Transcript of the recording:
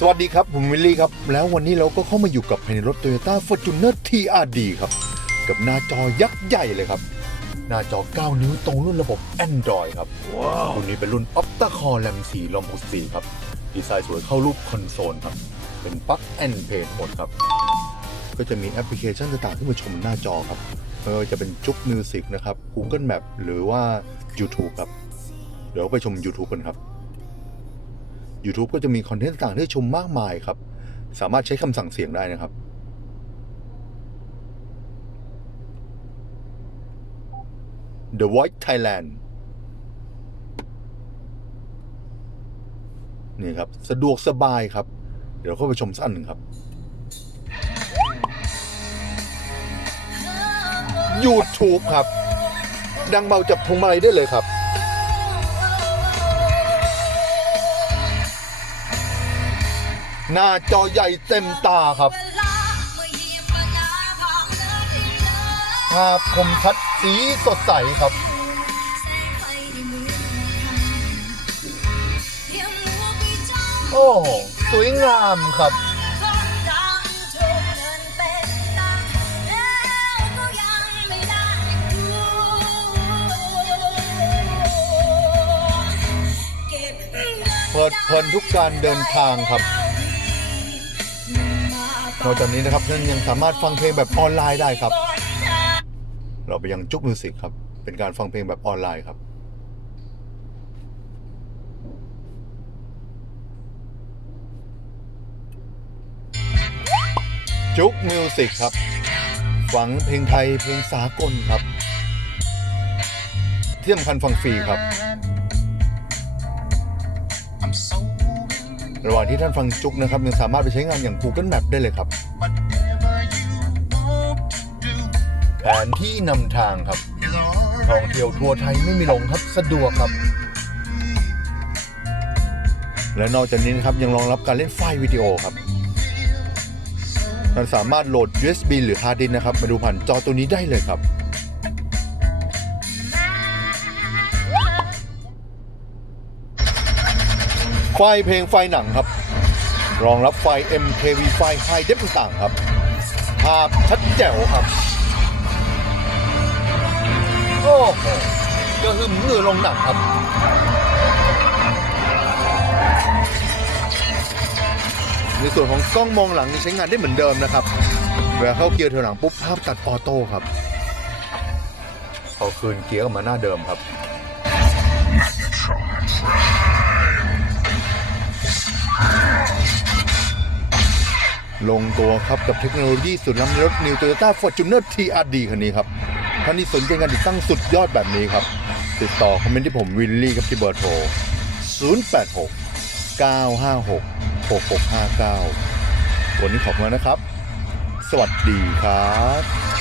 สวัสดีครับ ผมวิลลี่ครับ แล้ววันนี้เราก็เข้ามาอยู่กับภายในรถ Toyota Fortuner TRD ครับ กับหน้าจอยักษ์ใหญ่เลยครับ หน้าจอ 9 นิ้วตรงรุ่นระบบ Android ครับรุ่นนี้เป็นรุ่น Opta Core RAM 4 ROM 64ครับ ดีไซน์สวยเข้ารูปคอนโซลครับ เป็นปลั๊กแอนเพย์หมดครับ ก็จะมีแอปพลิเคชันต่างๆที่มาชมหน้าจอครับไม่ว่าจะเป็นจุกมิวสิกนะครับ Google Map หรือว่า YouTube ครับ เดี๋ยวไปชม YouTube กันครับ YouTube ก็จะมีคอนเทนต์ต่างๆให้ชมมากมายครับ สามารถใช้คำสั่งเสียงได้นะครับ The Voice Thailand นี่ครับ สะดวกสบายครับ เดี๋ยวเข้าไปชมสั้นหนึ่งครับ YouTube ครับ ดังเบาจับพวงมาลัยได้เลยครับ หน้าจอใหญ่เต็มตาครับ ภาพคมชัดสีสดใสครับ โอ้ สวยงามครับเปิดเพลินทุกการเดินทางครับ นอกจากนี้นะครับยังยังสามารถฟังเพลงแบบออนไลน์ได้ครับ เราไปยังจุกมิวสิกครับ เป็นการฟังเพลงแบบออนไลน์ครับจุกมิวสิกครับ ฟังเพลงไทยเพลงสากลครับ ที่สำคัญฟังฟรีครับ ระหว่างที่ท่านฟังจุกนะครับยังสามารถไปใช้งานอย่าง Google Map ได้เลยครับแผนที่นำทางครับท่องเที่ยวทั่วไทยไม่มีหลงครับสะดวกครับ และนอกจากนี้นะครับยังรองรับการเล่นไฟล์วิดีโอครับท่านสามารถโหลด USB หรือ Hard Disk นะครับ มาดูผ่านจอตัวนี้ได้เลยครับ ไฟเพลงไฟหนังครับ รองรับไฟ MKV ไฟล์ High Def ต่างๆครับ ภาพชัดแจ๋วครับ โอ้โหก็คือมือลงหนังครับในส่วนของกล้องมองหลังนี่ใช้งานได้เหมือนเดิมนะครับเวลาเข้าเกียร์ถอยหลังปุ๊บภาพตัดออโต้ครับพอคืนเกียร์มาหน้าเดิมครับ ลงตัวครับกับเทคโนโลยีสุดล้ำในรถ New Toyota Fortuner TRD คันนี้ครับท่านที่สนใจกานติดตั้งสุดยอดแบบนี้ครับ ติดต่อคอมเมนต์ที่ผมวินลี่ครับที่เบอร์โทร 086 956 6659 วันนี้ขอบคุณนะครับ สวัสดีครับ